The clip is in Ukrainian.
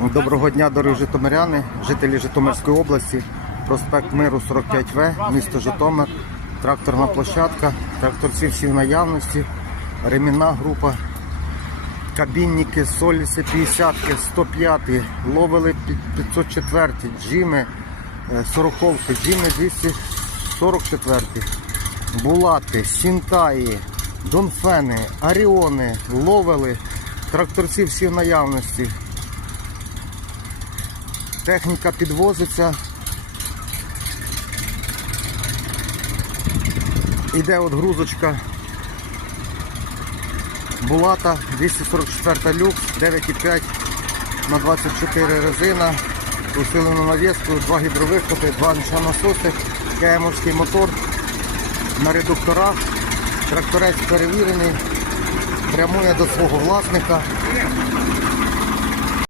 Доброго дня, дорогі житомиряни, жителі Житомирської області, проспект Миру 45В, місто Житомир, тракторна площадка, тракторці всі в наявності, ремінна група, кабінники, соліси 50, 105, ловили 504, джими 40, джими 244, булати, сінтаї, донфени, аріони, ловили, тракторці всі в наявності. Техніка підвозиться. Іде от грузочка Булата 244 люкс, 9,5 на 24 резина, усилену навіску, два гідровиходи, два насоси, КМовський мотор на редукторах. Тракторець перевірений, прямує до свого власника.